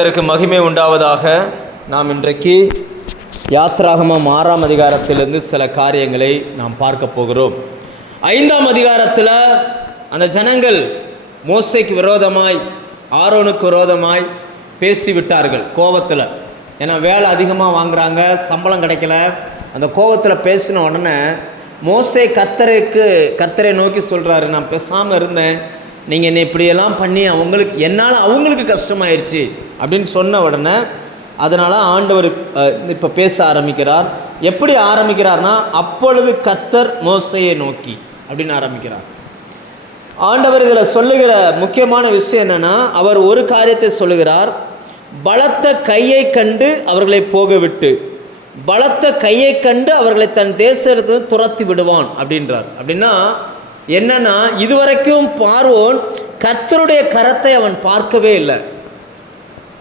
கர்த்தருக்கு மகிமை உண்டாவதாக நாம் இன்றைக்கு யாத்ராகமம் ஆறாம் அதிகாரத்திலிருந்து சில காரியங்களை நாம் பார்க்க போகிறோம். ஐந்தாம் அதிகாரத்தில் அந்த ஜனங்கள் மோசைக்கு விரோதமாய் ஆரோனுக்கு விரோதமாய் பேசிவிட்டார்கள் கோபத்தில். ஏன்னா வேலை அதிகமாக வாங்குறாங்க சம்பளம் கிடைக்கல. அந்த கோபத்தில் பேசின உடனே மோசை கத்தருக்கு கத்தரை நோக்கி சொல்கிறாரு நான் பேசாமல் இருந்தேன். நீங்கள் என்னை இப்படியெல்லாம் பண்ணி அவங்களுக்கு என்னால் அவங்களுக்கு கஷ்டமாயிருச்சு. அப்படின்னு சொன்ன உடனே அதனால் ஆண்டவர் இப்போ பேச ஆரம்பிக்கிறார். எப்படி ஆரம்பிக்கிறார்னா அப்பொழுது கர்த்தர் மோசையை நோக்கி அப்படின்னு ஆரம்பிக்கிறார். ஆண்டவர் இதில் சொல்லுகிற முக்கியமான விஷயம் என்னென்னா அவர் ஒரு காரியத்தை சொல்லுகிறார். பலத்த கையை கண்டு அவர்களை போக விட்டு பலத்த கையை கண்டு அவர்களை தன் தேசத்தை துரத்தி விடுவான் அப்படின்றார். அப்படின்னா என்னன்னா இதுவரைக்கும் பார்வோன் கர்த்தருடைய கரத்தை அவன் பார்க்கவே இல்லை.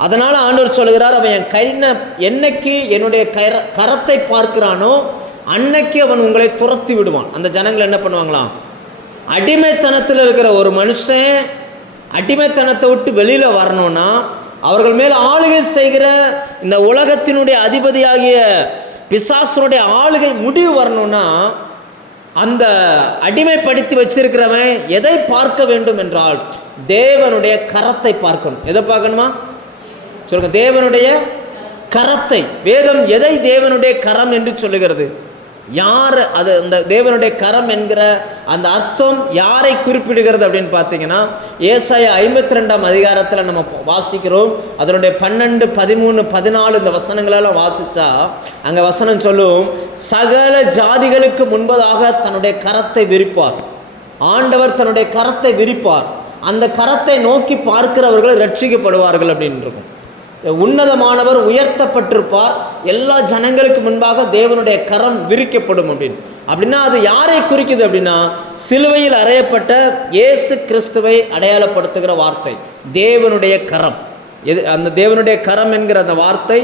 அதனால் ஆண்டவர் சொல்கிறார் அவன் என் கைன என்னைக்கு என்னுடைய கர கரத்தை பார்க்கிறானோ அன்னைக்கு அவன் உங்களை துரத்தி விடுவான். அந்த ஜனங்கள் என்ன பண்ணுவாங்களாம் அடிமைத்தனத்தில் இருக்கிற ஒரு மனுஷன் அடிமைத்தனத்தை விட்டு வெளியில் வரணும்னா அவர்கள் மேல் ஆளுகை செய்கிற இந்த உலகத்தினுடைய அதிபதியாகிய பிசாசனுடைய ஆளுகை முடிவு வரணும்னா அந்த அடிமைப்படுத்தி வச்சிருக்கிறவன் எதை பார்க்க வேண்டும் என்றால் தேவனுடைய கரத்தை பார்க்கணும். எதை பார்க்கணுமா? சொல்லுங்க தேவனுடைய கரத்தை வேதம் எதை தேவனுடைய கரம் என்று சொல்லுகிறது? யார் அது அந்த தேவனுடைய கரம் என்கிற அந்த அர்த்தம் யாரை குறிப்பிடுகிறது அப்படின்னு பார்த்தீங்கன்னா ஏசாய ஐம்பத்தி ரெண்டாம் அதிகாரத்தில் நம்ம வாசிக்கிறோம். அதனுடைய பன்னெண்டு பதிமூணு பதினாலு இந்த வசனங்களெல்லாம் வாசித்தா அங்கே வசனம் சொல்லும் சகல ஜாதிகளுக்கு முன்பதாக தன்னுடைய கரத்தை விரிப்பார். ஆண்டவர் தன்னுடைய கரத்தை விரிப்பார். அந்த கரத்தை நோக்கி பார்க்கிறவர்கள் ரட்சிக்கப்படுவார்கள் அப்படின்னு இருக்கும். உன்னதமானவர் உயர்த்தப்பட்டிருப்பார். எல்லா ஜனங்களுக்கு முன்பாக தேவனுடைய கரம் விரிக்கப்படும் அப்படின்னு. அப்படின்னா அது யாரை குறிக்குது அப்படின்னா சிலுவையில் அறையப்பட்ட இயேசு கிறிஸ்துவை அடையாளப்படுத்துகிற வார்த்தை தேவனுடைய கரம். எது அந்த தேவனுடைய கரம் என்கிற அந்த வார்த்தை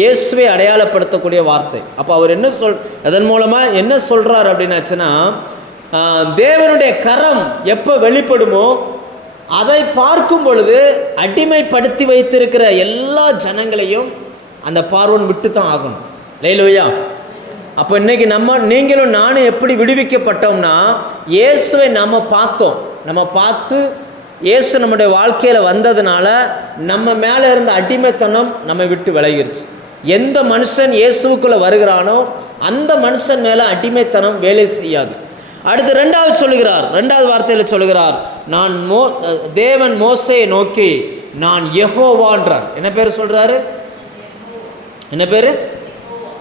இயேசுவை அடையாளப்படுத்தக்கூடிய வார்த்தை. அப்போ அவர் என்ன சொல் அதன் மூலமாக என்ன சொல்கிறார் அப்படின்னாச்சுன்னா தேவனுடைய கரம் எப்போ வெளிப்படுமோ அதை பார்க்கும் பொழுது அடிமைப்படுத்தி வைத்திருக்கிற எல்லா ஜனங்களையும் அந்த பார்வன் விட்டு தான் ஆகணும். லைலோயா அப்போ இன்னைக்கு நம்ம நீங்களும் நானும் எப்படி விடுவிக்கப்பட்டோம்னா இயேசுவை நம்ம பார்த்தோம். நம்ம பார்த்து இயேசு நம்முடைய வாழ்க்கையில் வந்ததுனால நம்ம மேலே இருந்த அடிமைத்தனம் நம்ம விட்டு விலகிருச்சு. எந்த மனுஷன் இயேசுவுக்குள்ளே வருகிறானோ அந்த மனுஷன் மேலே அடிமைத்தனம் வேலை செய்யாது. அடுத்து ரெண்டாவது சொல்லுகிறார் ரெண்டாவது வார்த்தையில் சொல்லுகிறார் நான் மோ தேவன் மோசையை நோக்கி நான் எஹோவான்றார் என்ன பேர் சொல்கிறாரு என்ன பேர்?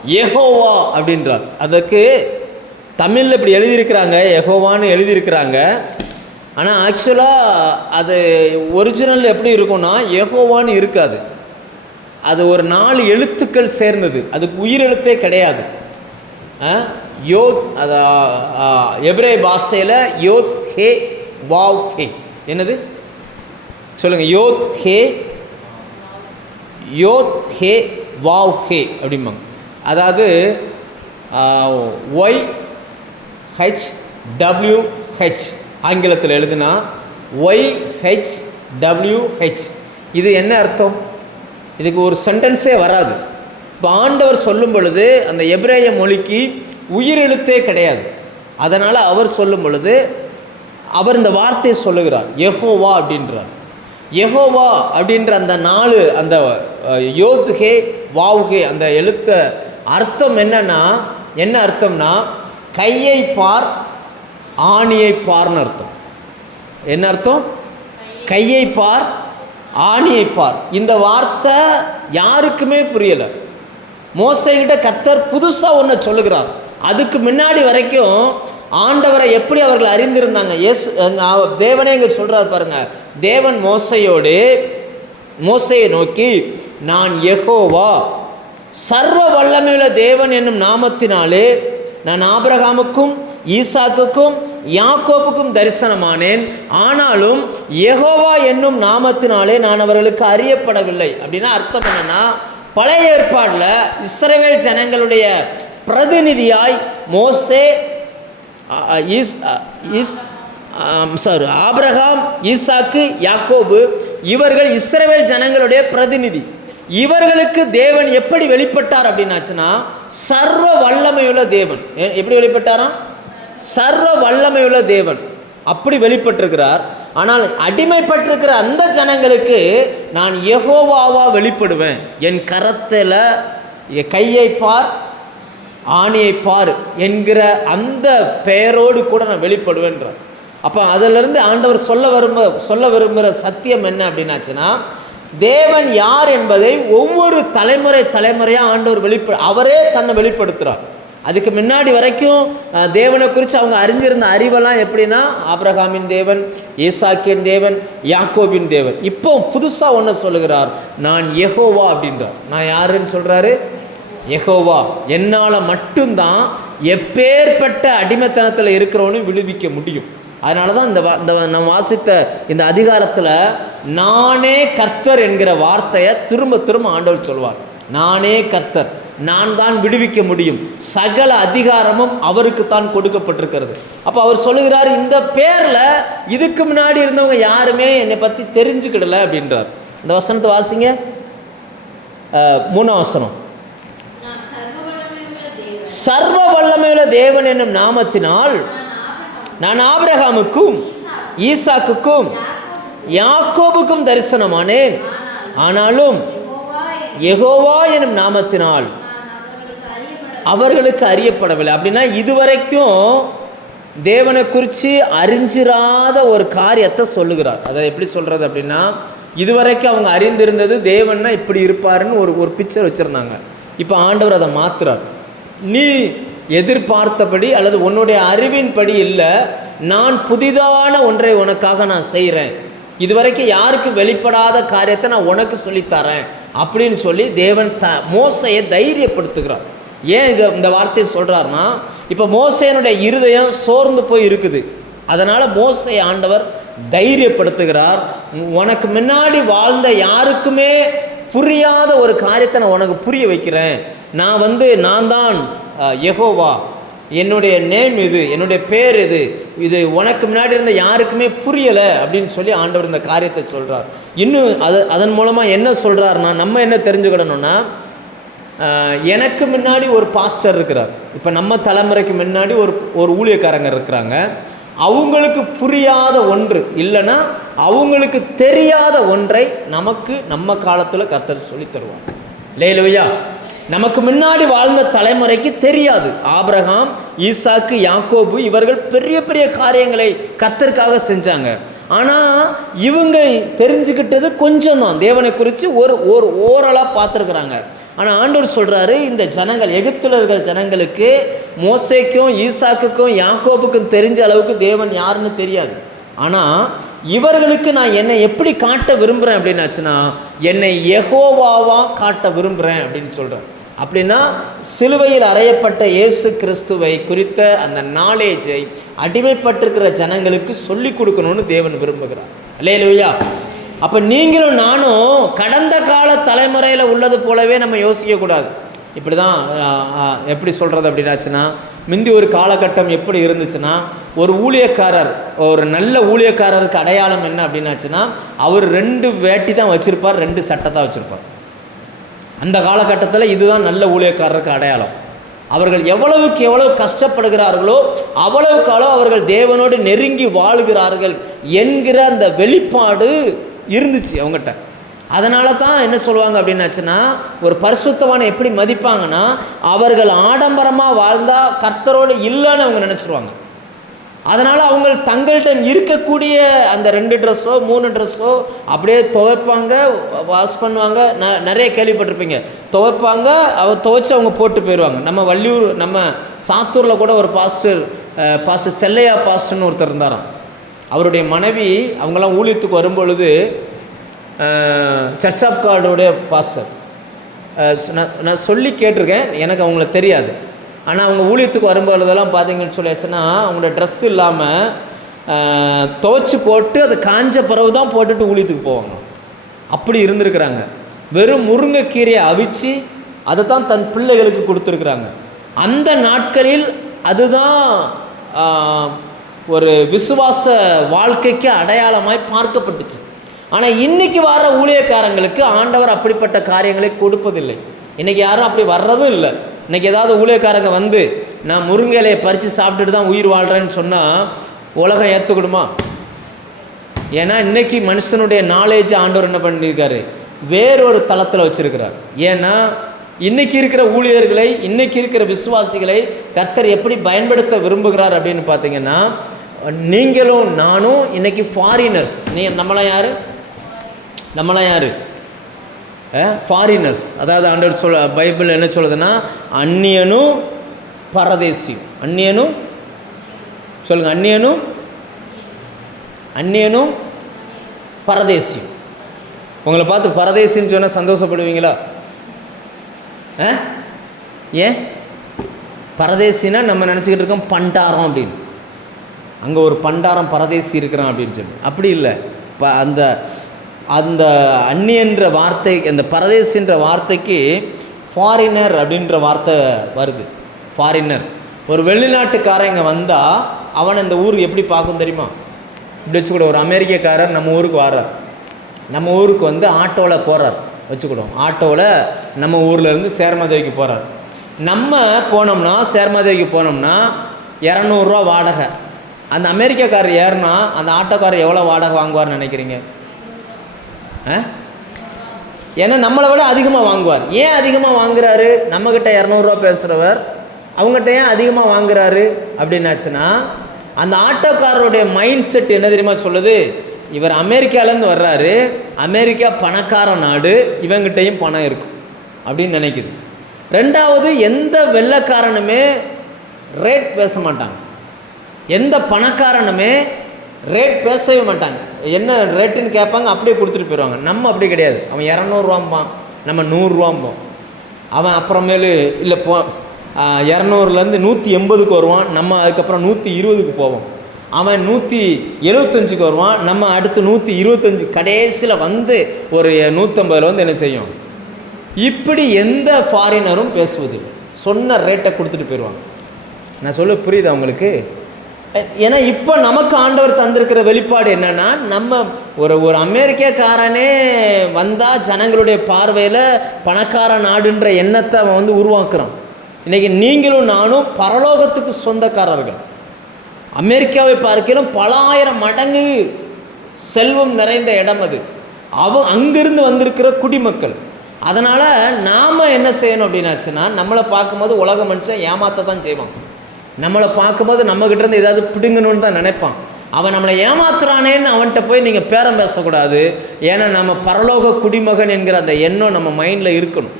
எஹோவா அப்படின்றார். அதற்கு தமிழில் இப்படி எழுதியிருக்கிறாங்க யெகோவான்னு எழுதியிருக்கிறாங்க. ஆனால் ஆக்சுவலாக அது ஒரிஜினல் எப்படி இருக்கும்னா எஹோவான்னு இருக்காது. அது ஒரு நாலு எழுத்துக்கள் சேர்ந்தது. அதுக்கு உயிரெழுத்தே கிடையாது. ஆ? யோத் அது எப்ரே பாஷையில் யோத் ஹே வாவ் ஹே. என்னது? சொல்லுங்கள் யோத் ஹே யோத் ஹே வாவ் ஹே அப்படிம்பாங்க. அதாவது ஒய் ஹெச் டபிள்யூ ஹெச். ஆங்கிலத்தில் எழுதுனா ஒய் ஹெச் டபிள்யூ ஹெச். இது என்ன அர்த்தம்? இதுக்கு ஒரு சென்டென்ஸே வராது. இப்போ ஆண்டவர் சொல்லும் பொழுது அந்த எப்ரேய மொழிக்கு உயிரெழுத்தே கிடையாது. அதனால் அவர் சொல்லும் பொழுது அவர் இந்த வார்த்தையை சொல்லுகிறார் எஹோவா அப்படின்றார். எஹோவா அப்படின்ற அந்த நாலு அந்த யோதுகே வாவுகே அந்த எழுத்த அர்த்தம் என்னன்னா என்ன அர்த்தம்னா கையை பார் ஆணியை பார்னு அர்த்தம். என்ன அர்த்தம்? கையை பார் ஆணியை பார். இந்த வார்த்தை யாருக்குமே புரியலை. மோசைகிட்ட கத்தர் புதுசாக ஒன்று சொல்லுகிறார். அதுக்கு முன்னாடி வரைக்கும் ஆண்டவரை எப்படி அவர்கள் அறிந்திருந்தாங்க? இயேசு தேவனே எங்கள் சொல்கிறார் பாருங்க. தேவன் மோசையோடு மோசையை நோக்கி நான் எகோவா சர்வ வல்லமையுள்ள தேவன் என்னும் நாமத்தினாலே நான் ஆபிரகாமுக்கும் ஈசாக்குக்கும் யாக்கோப்புக்கும் தரிசனமானேன். ஆனாலும் எகோவா என்னும் நாமத்தினாலே நான் அவர்களுக்கு அறியப்படவில்லை. அப்படின்னா அர்த்தம் என்னன்னா பழைய ஏற்பாடில் இஸ்ரவேல் ஜனங்களுடைய பிரதிநிதியாய் மோசே இஸ் இஸ் சாரி ஆப்ரஹாம் ஈசாக்கு யாக்கோபு இவர்கள் இஸ்ரவேல் ஜனங்களுடைய பிரதிநிதி. இவர்களுக்கு தேவன் எப்படி வெளிப்பட்டார் அப்படின்னாச்சுன்னா சர்வ வல்லமையுள்ள தேவன். எப்படி வெளிப்பட்டாராம்? சர்வ வல்லமையுள்ள தேவன். அப்படி வெளிப்பட்டிருக்கிறார். ஆனால் அடிமைப்பட்டிருக்கிற அந்த ஜனங்களுக்கு நான் எகோவாவா வெளிப்படுவேன். என் கரத்தில் என் கையை பார் ஆணியை பார் என்கிற அந்த பெயரோடு கூட நான் வெளிப்படுவேன்றார். அப்போ அதிலிருந்து ஆண்டவர் சொல்ல விரும்ப சொல்ல விரும்புகிற சத்தியம் என்ன அப்படின்னாச்சுன்னா தேவன் யார் என்பதை ஒவ்வொரு தலைமுறை தலைமுறையாக ஆண்டவர் வெளிப்ப அவரே தன்னை வெளிப்படுத்துகிறார். அதுக்கு முன்னாடி வரைக்கும் தேவனை குறித்து அவங்க அறிஞ்சிருந்த அறிவெல்லாம் எப்படின்னா ஆப்ரஹாமின் தேவன் ஈசாக்கின் தேவன் யாக்கோபின் தேவன். இப்போ புதுசாக ஒன்று சொல்லுகிறார் நான் எஹோவா அப்படின்றார். நான் யாருன்னு சொல்கிறாரு எகோவா என்னால் மட்டும்தான் எப்பேற்பட்ட அடிமைத்தனத்தில் இருக்கிறவனையும் விடுவிக்க முடியும். அதனால தான் இந்த இந்த நம்ம வாசித்த இந்த அதிகாரத்தில் நானே கர்த்தர் என்கிற வார்த்தையை திரும்ப திரும்ப ஆண்டவர் சொல்வார். நானே கர்த்தர் நான் தான் விடுவிக்க முடியும். சகல அதிகாரமும் அவருக்கு தான் கொடுக்கப்பட்டிருக்கிறது. அப்போ அவர் சொல்லுகிறார் இந்த பேரில் இதுக்கு முன்னாடி இருந்தவங்க யாருமே என்னை பற்றி தெரிஞ்சுக்கிடலை அப்படின்றார். இந்த வசனத்தை வாசிங்க. மூணாம் வசனம். சர்வ வல்லமையுள்ள தேவன் என்னும் நாமத்தினால் நான் ஆபிரகாமுக்கும் ஈசாக்குக்கும் யாக்கோபுக்கும், தரிசனமானேன். ஆனாலும் எகோவா எனும் நாமத்தினால் அவர்களுக்கு அறியப்படவில்லை. அப்படின்னா இதுவரைக்கும் தேவனை குறித்து அறிஞ்சிராத ஒரு காரியத்தை சொல்லுகிறார். அதை எப்படி சொல்கிறது அப்படின்னா இதுவரைக்கும் அவங்க அறிந்திருந்தது தேவன்னா இப்படி இருப்பாருன்னு ஒரு ஒரு பிக்சர் வச்சுருந்தாங்க. இப்போ ஆண்டவர் அதை மாத்துறார். நீ எதிர்பார்த்தபடி அல்லது உன்னுடைய அறிவின்படி இல்லை நான் புதிதான ஒன்றை உனக்காக நான் செய்கிறேன் இதுவரைக்கும் யாருக்கும் வெளிப்படாத காரியத்தை நான் உனக்கு சொல்லித்தரேன் அப்படின்னு சொல்லி தேவன் த மோசையை தைரியப்படுத்துகிறார். ஏன் இது இந்த வார்த்தையை சொல்கிறாருன்னா இப்போ மோசையனுடைய இருதயம் சோர்ந்து போய் இருக்குது. அதனால் மோசை ஆண்டவர் தைரியப்படுத்துகிறார். உனக்கு முன்னாடி வாழ்ந்த யாருக்குமே புரியாத ஒரு காரியத்தை நான் உனக்கு புரிய வைக்கிறேன். நான் வந்து நான் தான் அஹ், யெகோவா. என்னுடைய நேம் இது என்னுடைய பேர் இது. இது உனக்கு முன்னாடி இருந்த யாருக்குமே புரியலை அப்படின்னு சொல்லி ஆண்டவர் இந்த காரியத்தை சொல்கிறார் இன்னும் அது அதன் மூலமாக என்ன சொல்கிறாருன்னா நம்ம என்ன தெரிஞ்சுக்கிடணும்னா எனக்கு முன்னாடி ஒரு பாஸ்டர் இருக்கிறார். இப்போ நம்ம தலைமுறைக்கு முன்னாடி ஒரு ஒரு ஊழியக்காரங்க இருக்கிறாங்க. அவங்களுக்கு புரியாத ஒன்று இல்லைன்னா அவங்களுக்கு தெரியாத ஒன்றை நமக்கு நம்ம காலத்தில் கத்தர் சொல்லி தருவாங்க லேலுவையா நமக்கு முன்னாடி வாழ்ந்த தலைமுறைக்கு தெரியாது. ஆபிரகாம் ஈசாக்கு யாக்கோபு இவர்கள் பெரிய பெரிய காரியங்களை கர்த்தருக்காக செஞ்சாங்க. ஆனால் இவங்க தெரிஞ்சுக்கிட்டது கொஞ்சம் தான் தேவனை குறித்து ஒரு ஒரு ஓரலாக பார்த்துருக்குறாங்க. ஆனால் ஆண்டவர் சொல்கிறாரு இந்த ஜனங்கள் எகிப்தில் இருக்கிற ஜனங்களுக்கு மோசேக்கும் ஈசாக்குக்கும் யாக்கோபுக்கும் தெரிஞ்ச அளவுக்கு தேவன் யாருன்னு தெரியாது. ஆனால் இவர்களுக்கு நான் என்னை எப்படி காட்ட விரும்புகிறேன் அப்படின்னாச்சுன்னா என்னை எகோவாவாக காட்ட விரும்புகிறேன் அப்படின்னு சொல்கிறேன் அப்படின்னா சிலுவையில் அறையப்பட்ட இயேசு கிறிஸ்துவை குறித்த அந்த நாலேஜை அடிமைப்பட்டிருக்கிற ஜனங்களுக்கு சொல்லி கொடுக்கணும்னு தேவன் விரும்புகிறார். இல்லையா அப்போ நீங்களும் நானும் கடந்த கால தலைமுறையில் உள்ளது போலவே நம்ம யோசிக்கக்கூடாது. இப்படி தான் எப்படி சொல்கிறது அப்படின்னாச்சுன்னா முந்தி ஒரு காலகட்டம் எப்படி இருந்துச்சுன்னா ஒரு ஊழியக்காரர் ஒரு நல்ல ஊழியக்காரருக்கு அடையாளம் என்ன அப்படின்னாச்சுன்னா அவர் ரெண்டு வேட்டி தான் வச்சுருப்பார் ரெண்டு சட்டை தான் வச்சுருப்பார். அந்த காலகட்டத்தில் இதுதான் நல்ல ஊழியக்காரருக்கு அடையாளம். அவர்கள் எவ்வளவுக்கு எவ்வளவு கஷ்டப்படுகிறார்களோ அவ்வளவுக்கு அளவு அவர்கள் தேவனோடு நெருங்கி வாழுகிறார்கள் என்கிற அந்த வெளிப்பாடு இருந்துச்சு அவங்ககிட்ட. அதனால தான் என்ன சொல்லுவாங்க அப்படின்னாச்சுன்னா ஒரு பரிசுத்தவானை எப்படி மதிப்பாங்கன்னா அவர்கள் ஆடம்பரமாக வாழ்ந்தால் கர்த்தரோடு இல்லைன்னு அவங்க நினச்சிருவாங்க. அதனால் அவங்க தங்கள்கிட்ட இருக்கக்கூடிய அந்த ரெண்டு ட்ரெஸ்ஸோ மூணு ட்ரெஸ்ஸோ அப்படியே துவைப்பாங்க வாஷ் பண்ணுவாங்க. ந நிறைய கேள்விப்பட்டிருப்பீங்க. துவைப்பாங்க அவ துவைச்சு அவங்க போட்டு போயிடுவாங்க. நம்ம வள்ளியூர் நம்ம சாத்தூரில் கூட ஒரு பாஸ்டர் பாஸ்டர் செல்லையா பாஸ்டர்னு ஒருத்தர் இருந்தாராம். அவருடைய மனைவி அவங்கெல்லாம் ஊழியத்துக்கு வரும்பொழுது சர்ச் ஆஃப் கார்டுடைய பாஸ்டர் நான் நான் சொல்லி கேட்டிருக்கேன். எனக்கு அவங்கள தெரியாது. ஆனால் அவங்க ஊழியத்துக்கு வரும்பொழுதெல்லாம் பார்த்தீங்கன்னு சொல்லியாச்சுன்னா அவங்களோட ட்ரெஸ் இல்லாமல் துவைச்சி போட்டு அதை காஞ்ச பிறகு தான் போட்டுட்டு ஊழியத்துக்கு போவாங்க. அப்படி இருந்திருக்கிறாங்க. வெறும் முருங்கைக்கீரையை அவிச்சு அதை தான் தன் பிள்ளைகளுக்கு கொடுத்துருக்குறாங்க. அந்த நாட்களில் அதுதான் ஒரு விசுவாச வாழ்க்கைக்கு அடையாளமாய் பார்க்கப்பட்டுச்சு. ஆனால் இன்னைக்கு வர ஊழியக்காரங்களுக்கு ஆண்டவர் அப்படிப்பட்ட காரியங்களை கொடுப்பதில்லை. இன்னைக்கு யாரும் அப்படி வர்றதும் இல்லை. இன்னைக்கு ஏதாவது ஊழியக்காரங்க வந்து நான் முருங்கையிலையை பறித்து சாப்பிட்டுட்டு தான் உயிர் வாழ்கிறேன்னு சொன்னால் உலகம் ஏற்றுக்கிடுமா ஏன்னா இன்றைக்கி மனுஷனுடைய நாலேஜ் ஆண்டவர் என்ன பண்ணியிருக்காரு? வேறொரு தளத்தில் வச்சுருக்கிறார். ஏன்னா இன்றைக்கி இருக்கிற ஊழியர்களை இன்றைக்கி இருக்கிற விசுவாசிகளை கர்த்தர் எப்படி பயன்படுத்த விரும்புகிறார் அப்படின்னு பார்த்தீங்கன்னா நீங்களும் நானும் இன்றைக்கி ஃபாரினர்ஸ் நீ நம்மளாம் யார்? நம்மளாம் யார்? ஃபாரினர்ஸ் அதாவது ஆண்டவர் சொல் பைபிள் என்ன சொல்லுதுன்னா அந்நியனும் பரதேசியும். அந்நியனும் சொல்லுங்க அந்நியனும் அந்நியனும் பரதேசியும். உங்களை பார்த்து பரதேசின்னு சொன்னால் சந்தோஷப்படுவீங்களா? ஆ? ஏன்? பரதேசினா நம்ம நினச்சிக்கிட்டு இருக்கோம் பண்டாரம் அப்படின்னு. அங்கே ஒரு பண்டாரம் பரதேசி இருக்கிறான் அப்படின்னு சொல்லி. அப்படி இல்லை. ப அந்த அந்த அந்நியன்ற வார்த்தை அந்த பரதேசின்ற வார்த்தைக்கு ஃபாரினர் அப்படின்ற வார்த்தை வருது. ஃபாரினர் ஒரு வெளிநாட்டுக்காரன் இங்கே வந்தால் அவன் இந்த ஊர் எப்படி பார்க்கும் தெரியுமா? இப்படி வச்சுக்கூட ஒரு அமெரிக்கக்காரர் நம்ம ஊருக்கு வர்றார். நம்ம ஊருக்கு வந்து ஆட்டோவில் போகிறார் வச்சுக்கிடுவோம் ஆட்டோவில் நம்ம ஊர்லேருந்து சேர்மதேவிக்கு போகிறார் நம்ம போனோம்னா சேர்மதேவிக்கு போனோம்னா இரநூறுவா வாடகை. அந்த அமெரிக்காக்காரர் ஏறுனா அந்த ஆட்டோக்காரர் எவ்வளோ வாடகை வாங்குவார்னு நினைக்கிறீங்க? ஏன்னா நம்மளை விட அதிகமாக வாங்குவார். ஏன் அதிகமாக வாங்குறாரு? நம்மக்கிட்ட இரநூறுவா பேசுகிறவர் அவங்ககிட்ட ஏன் அதிகமாக வாங்குறாரு? அப்படின்னாச்சுன்னா அந்த ஆட்டோக்காரருடைய மைண்ட் செட் என்ன தெரியுமா சொல்லுது? இவர் அமெரிக்காலேருந்து வர்றாரு. அமெரிக்கா பணக்கார நாடு. இவங்கிட்டையும் பணம் இருக்கும். அப்படின்னு நினைக்குது. ரெண்டாவது எந்த வெள்ளக்காரனுமே ரேட் பேச மாட்டாங்க. எந்த பணக்காரனுமே ரேட் பேசவே மாட்டாங்க. என்ன ரேட்டுன்னு கேட்பாங்க அப்படியே கொடுத்துட்டு போயிடுவாங்க. நம்ம அப்படி கிடையாது. அவன் இரநூறுவாம்பான் நம்ம நூறுரூவாம்போம் அவன் அப்புறமேலு இல்லை போ இரநூறுலேருந்து நூற்றி எண்பதுக்கு வருவான். நம்ம அதுக்கப்புறம் நூற்றி இருபதுக்கு போவோம். அவன் நூற்றி எழுபத்தஞ்சுக்கு வருவான். நம்ம அடுத்து நூற்றி இருபத்தஞ்சு கடைசியில் வந்து ஒரு நூற்றம்பதில் வந்து என்ன செய்யும்? இப்படி எந்த ஃபாரினரும் பேசுவதில்லை. சொன்ன ரேட்டை கொடுத்துட்டு போயிடுவாங்க. நான் சொல்ல புரியுது அவங்களுக்கு ஏன்னா இப்போ நமக்கு ஆண்டவர் தந்திருக்கிற வெளிப்பாடு என்னன்னா நம்ம ஒரு ஒரு அமெரிக்காக்காரனே வந்தால் ஜனங்களுடைய பார்வையில் பணக்கார நாடுன்ற எண்ணத்தை அவன் வந்து உருவாக்குறான். இன்றைக்கி நீங்களும் நானும் பரலோகத்துக்கு சொந்தக்காரர்கள். அமெரிக்காவை பார்க்கிறோம் பல ஆயிரம் மடங்கு செல்வம் நிறைந்த இடம் அது. அவ அங்கிருந்து வந்திருக்கிற குடிமக்கள். அதனால் நாம் என்ன செய்யணும் அப்படின்னாச்சுன்னா நம்மளை பார்க்கும்போது உலக மனுஷன் ஏமாத்த தான் செய்வான். நம்மளை பார்க்கும்போது நம்மக்கிட்ட இருந்து ஏதாவது பிடுங்கணும்னு தான் நினைப்பான். அவன் நம்மளை ஏமாத்துறானேன்னு அவன்கிட்ட போய் நீங்கள் பேரம் பேசக்கூடாது. ஏன்னா நம்ம பரலோக குடிமகன் என்கிற அந்த எண்ணம் நம்ம மைண்டில் இருக்கணும்.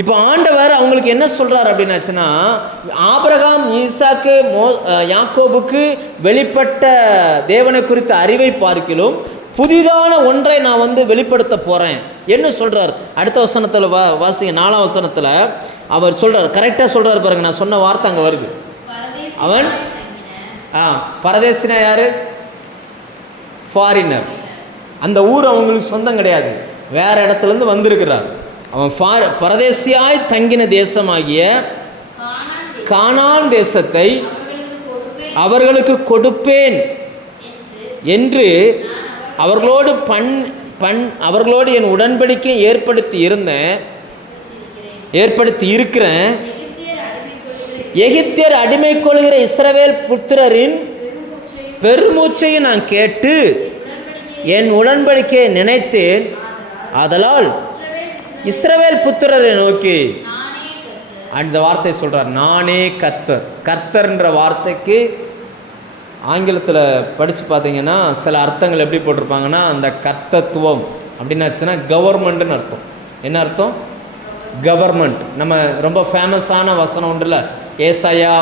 இப்போ ஆண்டவர் அவங்களுக்கு என்ன சொல்கிறார் அப்படின்னாச்சுன்னா ஆபிரகாம் ஈசாக்கு மோ யாக்கோபுக்கு வெளிப்பட்ட தேவனை குறித்த அறிவை பார்க்கிலும் புதிதான ஒன்றை நான் வந்து வெளிப்படுத்த போகிறேன் என்ன சொல்கிறார் அடுத்த வசனத்தில் வா வாசிங்க. நாலாம் வசனத்தில் அவர் சொல்கிறார் கரெக்டாக சொல்கிறார் பாருங்க. நான் சொன்ன வார்த்தை அங்கே வருது. அவன்? ஆ பரதேசினா யார்? ஃபாரினர் அந்த ஊர் அவங்களுக்கு சொந்தம் கிடையாது. வேறு இடத்துலேருந்து வந்திருக்கிறார். அவன் ஃபார் பரதேசியாய் தங்கின தேசமாகிய கானான் தேசத்தை அவர்களுக்கு கொடுப்பேன் என்று அவர்களோடு பண் பண் அவர்களோடு என் உடன்படிக்கை ஏற்படுத்தி இருந்தேன் ஏற்படுத்தி இருக்கிறேன். எகிப்தியர் அடிமை கொள்கிற இஸ்ரவேல் புத்திரரின் பெருமூச்சையை நான் கேட்டு என் உடன்படிக்கையை நினைத்தேன். ஆதலால் இஸ்ரவேல் புத்திரரை நோக்கி அந்த வார்த்தை சொல்கிறார் நானே கர்த்தர். கர்த்தர்ன்ற வார்த்தைக்கு ஆங்கிலத்தில் படித்து பார்த்தீங்கன்னா சில அர்த்தங்கள் எப்படி போட்டிருப்பாங்கன்னா அந்த கர்த்தத்துவம் அப்படின்னாச்சுன்னா கவர்மெண்ட்டுன்னு அர்த்தம். என்ன அர்த்தம்? கவர்மெண்ட். நம்ம ரொம்ப ஃபேமஸான வசனம் உண்டுல ஏசையா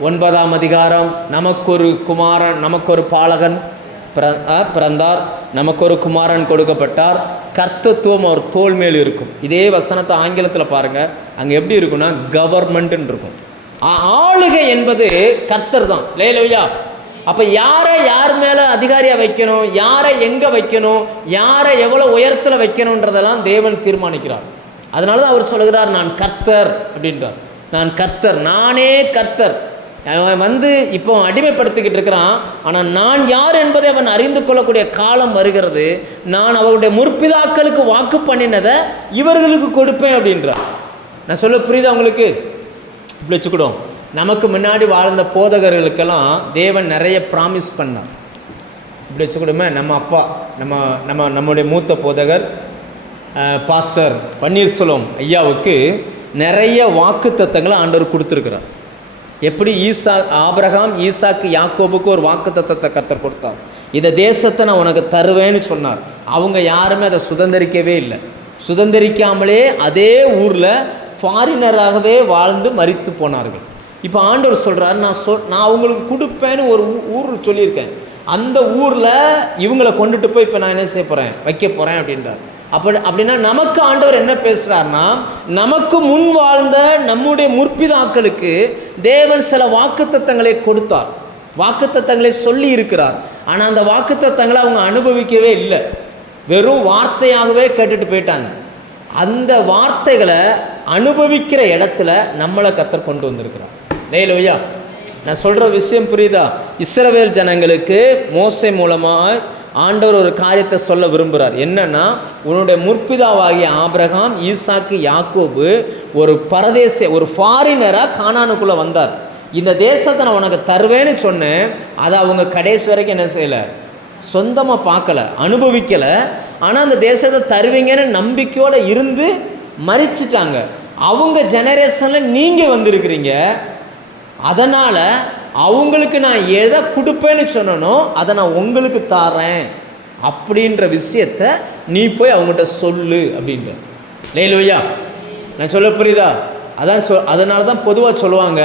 ஒன்பதாம் அதிகாரம். நமக்கொரு குமாரன் நமக்கொரு பாலகன் பிற- ஆ, பிறந்தார். நமக்கொரு குமாரன் கொடுக்கப்பட்டார். கர்த்தத்துவம் அவர் தோல் மேல் இருக்கும். இதே வசனத்தை ஆங்கிலத்தில் பாருங்கள் அங்கே எப்படி இருக்கும்னா கவர்மெண்ட்னு இருக்கும் ஆளுகை என்பது கர்த்தர் தான் லேலுயா. அப்போ யாரை யார் மேலே அதிகாரியாக வைக்கணும்? யாரை எங்கே வைக்கணும்? யாரை எவ்வளோ உயரத்தில் வைக்கணுன்றதெல்லாம் தேவன் தீர்மானிக்கிறார். அதனால தான் அவர் சொல்லுகிறார் நான் கர்த்தர் அப்படின்றார். நான் கர்த்தர் நானே கர்த்தர். அவன் வந்து இப்போ அடிமைப்படுத்திக்கிட்டு இருக்கிறான். ஆனால் நான் யார் என்பதை அவன் அறிந்து கொள்ளக்கூடிய காலம் வருகிறது. நான் அவருடைய முற்பிதாக்களுக்கு வாக்கு பண்ணினதை இவர்களுக்கு கொடுப்பேன் அப்படின்றான். நான் சொல்ல புரியுதா உங்களுக்கு? இப்படி வச்சுக்கிடும் நமக்கு முன்னாடி வாழ்ந்த போதகர்களுக்கெல்லாம் தேவன் நிறைய ப்ராமிஸ் பண்ணான் இப்படி வச்சுக்கிடுமே நம்ம அப்பா நம்ம நம்ம நம்முடைய மூத்த போதகர் பாஸ்டர் பன்னீர்செல்வம் ஐயாவுக்கு நிறைய வாக்கு தத்தங்களை ஆண்டவர் கொடுத்துருக்குறார். எப்படி ஈசா ஆபிரகாம் ஈசாக்கு யாக்கோபுக்கு ஒரு வாக்கு தத்தத்தை கத்தர் கொடுத்தார். இந்த தேசத்தை நான் உனக்கு தருவேன்னு சொன்னார். அவங்க யாருமே அதை சுதந்திரிக்கவே இல்லை. சுதந்திரிக்காமலே அதே ஊரில் ஃபாரினராகவே வாழ்ந்து மறித்து போனார்கள். இப்போ ஆண்டவர் சொல்கிறார் நான் சொல் நான் அவங்களுக்கு கொடுப்பேன்னு ஒரு ஊர் சொல்லியிருக்கேன். அந்த ஊரில் இவங்களை கொண்டுட்டு போய் இப்போ நான் என்ன செய்ய போகிறேன் வைக்க போகிறேன் அப்படின்றார். அப்படி அப்படின்னா நமக்கு ஆண்டவர் என்ன பேசுகிறாருன்னா நமக்கு முன் வாழ்ந்த நம்முடைய முற்பிதாக்களுக்கு தேவன் சில வாக்குத்தத்தங்களை கொடுத்தார். வாக்குத்தத்தங்களை சொல்லி இருக்கிறார். ஆனால் அந்த வாக்குத்தத்தங்களை அவங்க அனுபவிக்கவே இல்லை. வெறும் வார்த்தையாகவே கேட்டுட்டு போயிட்டாங்க. அந்த வார்த்தைகளை அனுபவிக்கிற இடத்துல நம்மளை கத்தர் கொண்டு வந்திருக்கிறார். லேலோயா நான் சொல்கிற விஷயம் புரியுதா? இஸ்ரவேல் ஜனங்களுக்கு மோசை மூலமாக ஆண்டவர் ஒரு காரியத்தை சொல்ல விரும்புகிறார் என்னன்னா உன்னுடைய முற்பிதாவாகிய ஆபிரகாம் ஈசாக்கு யாக்கோபு ஒரு பரதேச ஒரு ஃபாரினராக காணானுக்குள்ளே வந்தார். இந்த தேசத்தை நான் உனக்கு தருவேன்னு சொன்னேன். அதை அவங்க கடைசி வரைக்கும் என்ன செய்யலை? சொந்தமாக பார்க்கல அனுபவிக்கலை. ஆனால் அந்த தேசத்தை தருவீங்கன்னு நம்பிக்கையோடு இருந்து மறிச்சிட்டாங்க. அவங்க ஜெனரேஷனில் நீங்கள் வந்திருக்கிறீங்க. அதனால் அவங்களுக்கு நான் எதை கொடுப்பேன்னு சொன்னனோ அதை நான் உங்களுக்கு தாரேன் அப்படின்ற விஷயத்த நீ போய் அவங்ககிட்ட சொல்லு அப்படின்ற லேலுவையா நான் சொல்ல புரியுதா? அதான் சொல் அதனால தான் பொதுவாக சொல்லுவாங்க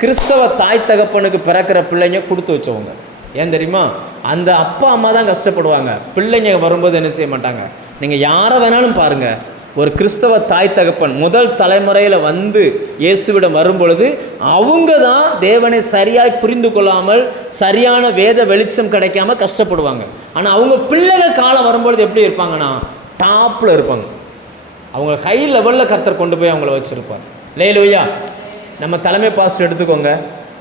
கிறிஸ்தவ தாய் தகப்பனுக்கு பிறக்கிற பிள்ளைங்க கொடுத்து வச்சவங்க. ஏன் தெரியுமா? அந்த அப்பா அம்மா தான் கஷ்டப்படுவாங்க. பிள்ளைங்க வரும்போது என்ன செய்ய மாட்டாங்க? நீங்கள் யாரை வேணாலும் பாருங்கள் ஒரு கிறிஸ்தவ தாய் தகப்பன் முதல் தலைமுறையில் வந்து இயேசுவிடம் வரும்பொழுது அவங்க தான் தேவனை சரியாய் புரிந்து கொள்ளாமல் சரியான வேத வெளிச்சம் கிடைக்காம கஷ்டப்படுவாங்க. ஆனால் அவங்க பிள்ளைகள் காலம் வரும்பொழுது எப்படி இருப்பாங்கன்னா டாப்பில் இருப்பாங்க. அவங்க ஹை லெவலில் கர்த்தர் கொண்டு போய் அவங்கள வச்சுருப்பார். லேலுவையா நம்ம தலைமை பாஸ்டர் எடுத்துக்கோங்க.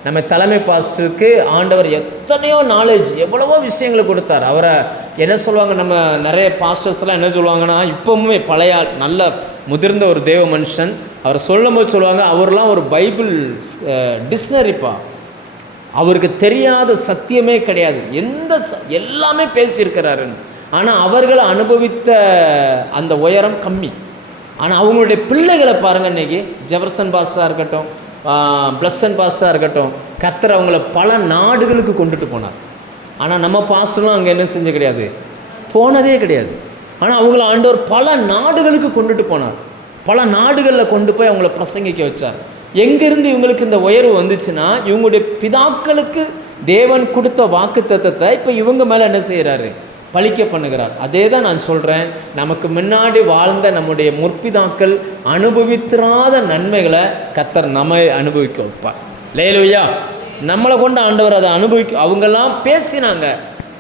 நம்ம தலைமை பாஸ்டருக்கு ஆண்டவர் எத்தனையோ நாலேஜ் எவ்வளவோ விஷயங்களை கொடுத்தார். அவரை என்ன சொல்லுவாங்க நம்ம நிறைய பாஸ்டர்ஸ்லாம் என்ன சொல்லுவாங்கன்னா இப்போவுமே பழைய ஆள், நல்ல முதிர்ந்த ஒரு தேவ மனுஷன். அவரை சொல்லும்போது சொல்லுவாங்க அவர்லாம் ஒரு பைபிள் டிக்ஷனரிப்பா அவருக்கு தெரியாத சத்தியமே கிடையாது. எந்த எல்லாமே பேசியிருக்கிறாருன்னு. ஆனால் அவர்கள் அனுபவித்த அந்த உயரம் கம்மி. ஆனால் அவங்களுடைய பிள்ளைகளை பாருங்கள் இன்றைக்கி ஜெபர்சன் பாஸ்டராக இருக்கட்டும் ப்ளஸ் அண்ட் பாஸ்டாக இருக்கட்டும் கத்தர் அவங்கள பல நாடுகளுக்கு கொண்டுட்டு போனார். ஆனால் நம்ம பாஸ்டரும் அங்கே என்ன செஞ்ச கிடையாது? போனதே கிடையாது. ஆனால் அவங்கள ஆண்டவர் பல நாடுகளுக்கு கொண்டுட்டு போனார். பல நாடுகளில் கொண்டு போய் அவங்கள பிரசங்கிக்க வச்சார். எங்கேருந்து இவங்களுக்கு இந்த உயர்வு வந்துச்சுன்னா இவங்களுடைய பிதாக்களுக்கு தேவன் கொடுத்த வாக்கு தத்துவத்தை இப்போ இவங்க மேலே என்ன செய்கிறாரு பழிக்க பண்ணுகிறார். அதே தான் நான் சொல்கிறேன் நமக்கு முன்னாடி வாழ்ந்த நம்முடைய முற்பிதாக்கள் அனுபவித்திராத நன்மைகளை கத்தர் நம்மை அனுபவிக்க வைப்பார். லேலுயா நம்மளை கொண்டு ஆண்டவர் அதை அனுபவிக்க அவங்கெல்லாம் பேசினாங்க.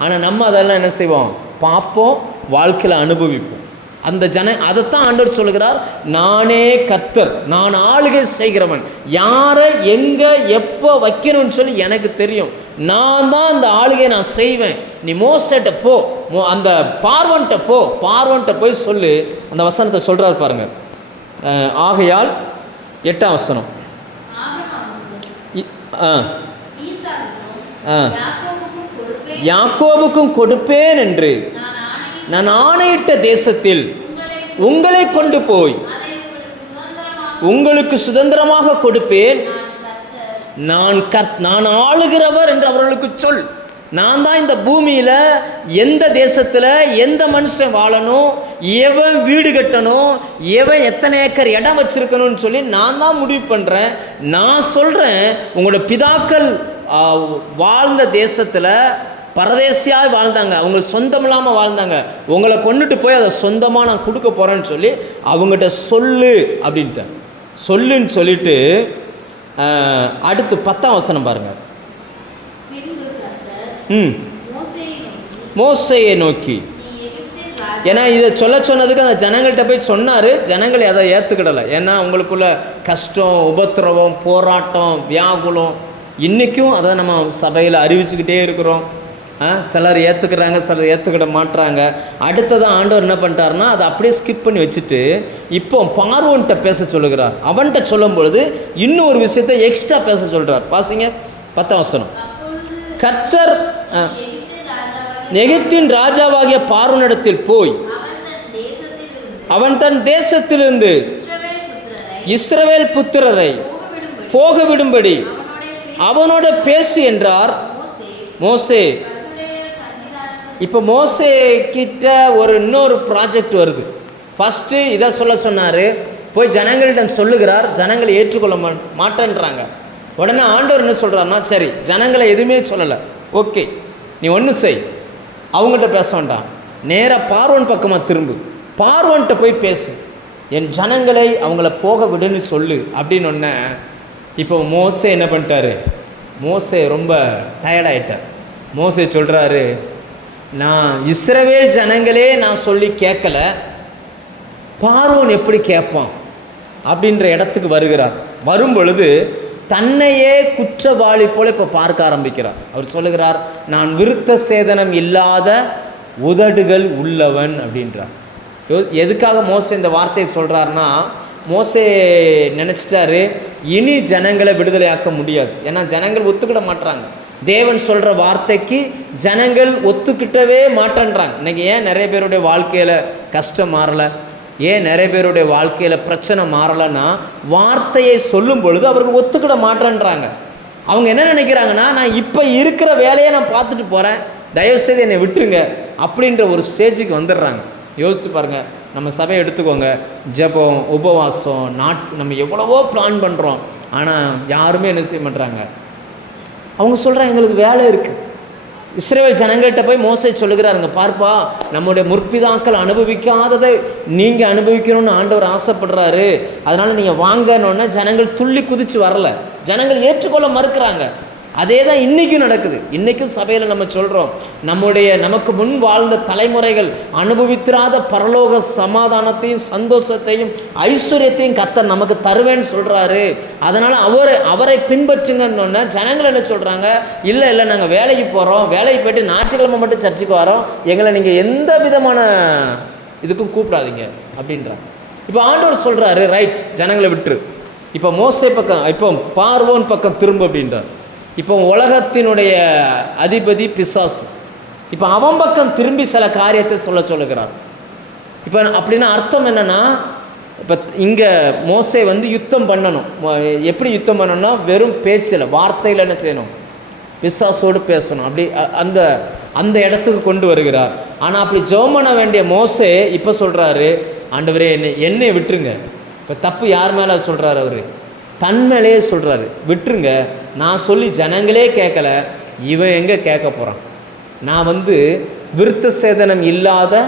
ஆனால் நம்ம அதெல்லாம் என்ன செய்வோம்? பார்ப்போம் வாழ்க்கையில் அனுபவிப்போம். அந்த ஜன அதைத்தான் ஆண்டவர் சொல்லுகிறார். நானே கர்த்தர் நான் ஆளுகை செய்கிறவன். யாரை எங்கே எப்போ வைக்கணும்னு சொல்லி எனக்கு தெரியும். நான் தான் அந்த ஆளுகை நான் செய்வேன். நீ மோசட்ட போ. மோ அந்த பார்வன்ட்ட போ. பார்வன்ட்ட போய் சொல்லு. அந்த வசனத்தை சொல்கிறார் பாருங்க. ஆகையால் எட்டாம் வசனம். ஆ. ஆ. யாக்கோபுக்கும் கொடுப்பேன். என்று நான் ஆணை நான் ஆணையிட்ட தேசத்தில் உங்களை கொண்டு போய் உங்களுக்கு சுதந்திரமாக கொடுப்பேன். நான் கர்த்தர் நான் கர்த் நான் ஆளுகிறவர் என்று அவர்களுக்கு சொல். நான் தான் இந்த பூமியில் எந்த தேசத்தில் எந்த மனுஷன் வாழணும் எவன் வீடு கட்டணும் எவன் எத்தனை ஏக்கர் இடம் வச்சுருக்கணும்னு சொல்லி நான் தான் முடிவு பண்ணுறேன் நான் சொல்கிறேன் உங்களோட பிதாக்கள் வாழ்ந்த தேசத்தில் பரதேசியாக வாழ்ந்தாங்க. அவங்க சொந்தம் இல்லாமல் வாழ்ந்தாங்க. உங்களை கொண்டுட்டு போய் அதை சொந்தமாக நான் கொடுக்க போகிறேன்னு சொல்லி அவங்ககிட்ட சொல்லு அப்படின்ட்டு சொல்லுன்னு சொல்லிட்டு அடுத்து பத்தாம் வசனம் பாருங்க. ம். நோக்கி மோசையை நோக்கி. ஏன்னா இதை சொல்ல சொன்னதுக்கு அந்த ஜனங்கள்கிட்ட போய் சொன்னார். ஜனங்கள் அதை ஏற்றுக்கிடலை ஏன்னா அவங்களுக்குள்ள கஷ்டம் உபத்திரவம் போராட்டம் வியாகுலம் இன்றைக்கும் அதை நம்ம சபையில் அறிவிச்சுக்கிட்டே இருக்கிறோம். சிலர் ஏற்றுக்கிறாங்க சிலர் ஏற்றுக்கிட மாட்றாங்க. அடுத்ததான் ஆண்டவர் என்ன பண்ணிட்டாருன்னா அதை அப்படியே ஸ்கிப் பண்ணி வச்சுட்டு இப்போ பார்வன்கிட்ட பேச சொல்லுகிறார். அவன்கிட்ட சொல்லும் பொழுது இன்னும் ஒரு விஷயத்தை எக்ஸ்ட்ரா பேச சொல்கிறார் பாசிங்க பத்தாம் வசனம். கர்த்தர் ஆ, ராஜாவாகிய எகிப்தின் ராஜாவாகிய பார்வனிடத்தில் போய் அவன் தன் தேசத்திலிருந்து இஸ்ரவேல் புத்திரரை போக விடும்படி அவனோட பேசு என்றார் மோசே. இப்போ மோசே கிட்ட ஒரு இன்னொரு ப்ராஜெக்ட் வருது. ஃபஸ்ட்டு இதை சொல்ல சொன்னார் போய் ஜனங்களிடம் சொல்லுகிறார் ஜனங்களை ஏற்றுக்கொள்ள மா மாட்டேன்றாங்க. உடனே ஆண்டவர் என்ன சொல்கிறாருன்னா சரி ஜனங்களை எதுவுமே சொல்லலை. ஓகே நீ ஒன்று செய். அவங்ககிட்ட பேச வேண்டாம். நேராக பார்வன் பக்கமாக திரும்பு. பார்வன்கிட்ட போய் பேசு. என் ஜனங்களை அவங்கள போக விடுன்னு சொல்லு. அப்படின்னு ஒன்று இப்போ மோசே என்ன பண்ணிட்டாரு? மோசே ரொம்ப டயர்டாயிட்டார் மோசே சொல்கிறாரு நான் இஸ்ரவேல் ஜனங்களே நான் சொல்லி கேட்கல. பார்வன் எப்படி கேட்பான்? அப்படின்ற இடத்துக்கு வருகிறார். வரும் பொழுது தன்னையே குற்றவாளி போல இப்போ பார்க்க ஆரம்பிக்கிறார். அவர் சொல்லுகிறார் நான் விருத்த சேதனம் இல்லாத உதடுகள் உள்ளவன் அப்படின்றார். எதுக்காக மோசை இந்த வார்த்தையை சொல்கிறாருன்னா மோசே நினச்சிட்டாரு இனி ஜனங்களை விடுதலையாக்க முடியாது. ஏன்னா ஜனங்கள் ஒத்துக்கிட மாட்டுறாங்க தேவன் சொல்கிற வார்த்தைக்கு ஜனங்கள் ஒத்துக்கிட்டவே மாட்டேன்றாங்க. இன்றைக்கி ஏன் நிறைய பேருடைய வாழ்க்கையில் கஷ்டம் மாறலை? ஏன் நிறைய பேருடைய வாழ்க்கையில் பிரச்சனை மாறலைன்னா வார்த்தையை சொல்லும் பொழுது அவர்கள் ஒத்துக்கிட மாட்டேன்றாங்க. அவங்க என்ன நினைக்கிறாங்கன்னா நான் இப்போ இருக்கிற வேலையை நான் பார்த்துட்டு போகிறேன் தயவுசெய்து என்னை விட்டுருங்க அப்படின்ற ஒரு ஸ்டேஜுக்கு வந்துடுறாங்க. யோசித்து பாருங்கள் நம்ம சபையை எடுத்துக்கோங்க. ஜெபம் உபவாசம் நாட் நம்ம எவ்வளவோ பிளான் பண்ணுறோம் ஆனால் யாருமே என்ன செய்ய மாட்டுறாங்க அவங்க சொல்கிறாங்க எங்களுக்கு வேலை இருக்குது இஸ்ரேல் ஜனங்கள்கிட்ட போய் மோசை சொல்லுகிறாருங்க பார்ப்பா நம்முடைய முற்பிதாக்கள் அனுபவிக்காததை நீங்கள் அனுபவிக்கணும்னு ஆண்டவர் ஆசைப்படுறாரு. அதனால் நீங்கள் வாங்கணுன்னா ஜனங்கள் துள்ளி குதித்து வரல. ஜனங்கள் ஏற்றுக்கொள்ள மறுக்கிறாங்க. அதே தான் இன்றைக்கும் நடக்குது. இன்றைக்கும் சபையில் நம்ம சொல்கிறோம் நம்முடைய நமக்கு முன் வாழ்ந்த தலைமுறைகள் அனுபவித்திராத பரலோக சமாதானத்தையும் சந்தோஷத்தையும் ஐஸ்வர்யத்தையும் கத்த நமக்கு தருவேன்னு சொல்கிறாரு அதனால் அவரை அவரை பின்பற்றுங்கன்னு ஜனங்கள் என்ன சொல்கிறாங்க இல்லை இல்லை நாங்கள் வேலைக்கு போகிறோம் வேலைக்கு போயிட்டு ஞாயிற்றுக்கிழமை மட்டும் சர்ச்சுக்கு வரோம். எங்களை நீங்கள் எந்த விதமான இதுக்கும் கூப்பிடாதீங்க. அப்படின்றாங்க. இப்போ ஆண்டவர் சொல்கிறாரு ரைட் ஜனங்களை விட்டுரு. இப்போ மோசை பக்கம் இப்போ பார்வோன் பக்கம் திரும்ப அப்படின்றார். இப்போ உலகத்தினுடைய அதிபதி பிசாசு. இப்போ அவன் பக்கம் திரும்பி சில காரியத்தை சொல்ல சொல்லுகிறான். இப்போ அப்படின்னா அர்த்தம் என்னென்னா இப்போ இங்கே மோசை வந்து யுத்தம் பண்ணணும். எப்படி யுத்தம் பண்ணணும்னா வெறும் பேச்சில் வார்த்தையில் என்ன செய்யணும்? பிசாசோடு பேசணும். அப்படி அ- அந்த அந்த இடத்துக்கு கொண்டு வருகிறார். ஆனால் அப்படி ஜோம் பண்ண வேண்டிய மோசே இப்போ சொல்கிறாரு ஆண்டவரே என்னை என்னை விட்டுருங்க. இப்போ தப்பு யார் மேலே சொல்கிறாரு அவர்? தன் மேலேயே சொல்கிறாரு விட்டுருங்க நான் சொல்லி ஜனங்களே கேட்கல இவன் எங்கே கேட்க போகிறான் நான் வந்து விருத்த சேதனம் இல்லாத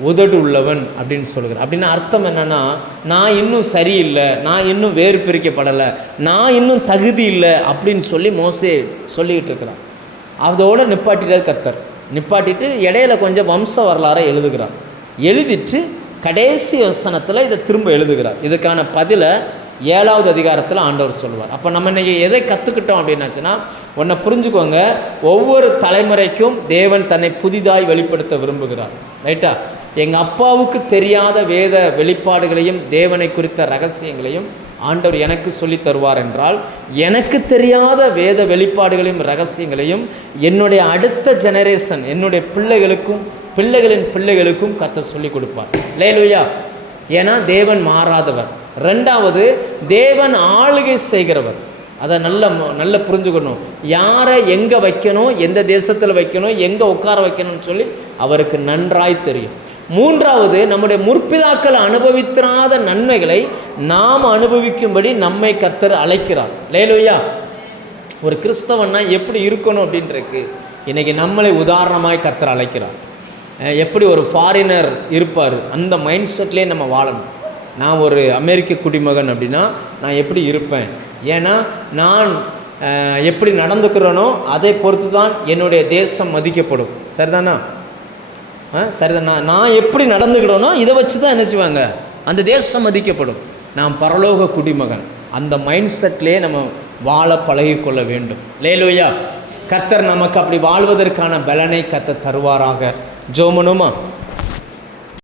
உதடு உள்ளவன் அப்படின்னு சொல்கிறேன் அப்படின்னு அர்த்தம் என்னென்னா நான் இன்னும் சரியில்லை நான் இன்னும் வேறு பிரிக்கப்படலை நான் இன்னும் தகுதி இல்லை அப்படின்னு சொல்லி மோசே சொல்லிக்கிட்டு இருக்கிறான். அதோட நிப்பாட்டிட்டார் கர்த்தர். நிப்பாட்டிட்டு இடையில கொஞ்சம் வம்ச வரலாறை எழுதுகிறார். எழுதிட்டு கடைசி வசனத்தில் இதை திரும்ப எழுதுகிறார். இதுக்கான பதிலை ஏழாவது அதிகாரத்தில் ஆண்டவர் சொல்லுவார். அப்போ நம்ம இன்றைக்கி எதை கற்றுக்கிட்டோம் அப்படின்னாச்சுன்னா ஒன்றை புரிஞ்சுக்கோங்க. ஒவ்வொரு தலைமுறைக்கும் தேவன் தன்னை புதிதாய் வெளிப்படுத்த விரும்புகிறார். ரைட்டா? எங்கள் அப்பாவுக்கு தெரியாத வேத வெளிப்பாடுகளையும் தேவனை குறித்த ரகசியங்களையும் ஆண்டவர் எனக்கு சொல்லி தருவார் என்றால் எனக்கு தெரியாத வேத வெளிப்பாடுகளையும் ரகசியங்களையும் என்னுடைய அடுத்த ஜெனரேஷன் என்னுடைய பிள்ளைகளுக்கும் பிள்ளைகளின் பிள்ளைகளுக்கும் கத்த சொல்லிக் கொடுப்பார். லேலுயா ஏன்னா தேவன் மாறாதவர். ரெண்டாவது தேவன் ஆளுகை செய்கிறவர். அதை நல்ல நல்ல புரிஞ்சுக்கணும். யாரை எங்கே வைக்கணும் எந்த தேசத்தில் வைக்கணும் எங்கே உட்கார வைக்கணும்னு சொல்லி அவருக்கு நன்றாய் தெரியும். மூன்றாவது நம்முடைய முற்பிதாக்கள் அனுபவித்திராத நன்மைகளை நாம் அனுபவிக்கும்படி நம்மை கத்தர் அழைக்கிறார். லேலுயா ஒரு கிறிஸ்தவன்னா எப்படி இருக்கணும் அப்படின்றதுக்கு இன்றைக்கி நம்மளை உதாரணமாய் கர்த்தர் அழைக்கிறார். எப்படி ஒரு ஃபாரினர் இருப்பார்? அந்த மைண்ட் செட்லேயே நம்ம வாழணும். நான் ஒரு அமெரிக்க குடிமகன் அப்படின்னா நான் எப்படி இருப்பேன்? ஏன்னா நான் எப்படி நடந்துக்கிறேனோ அதை பொறுத்து தான் என்னுடைய தேசம் மதிக்கப்படும். சரிதானா? ஆ சரிதானா நான் எப்படி நடந்துக்கிறேனோ இதை வச்சு தான் என்ன செய்வாங்க? அந்த தேசம் மதிக்கப்படும். நான் பரலோக குடிமகன். அந்த மைண்ட் செட்லேயே நம்ம வாழ பழகிக்கொள்ள வேண்டும். லேலோயா கர்த்தர் நமக்கு அப்படி வாழ்வதற்கான பலனை கத்த தருவாராக. ஜோமனுமா?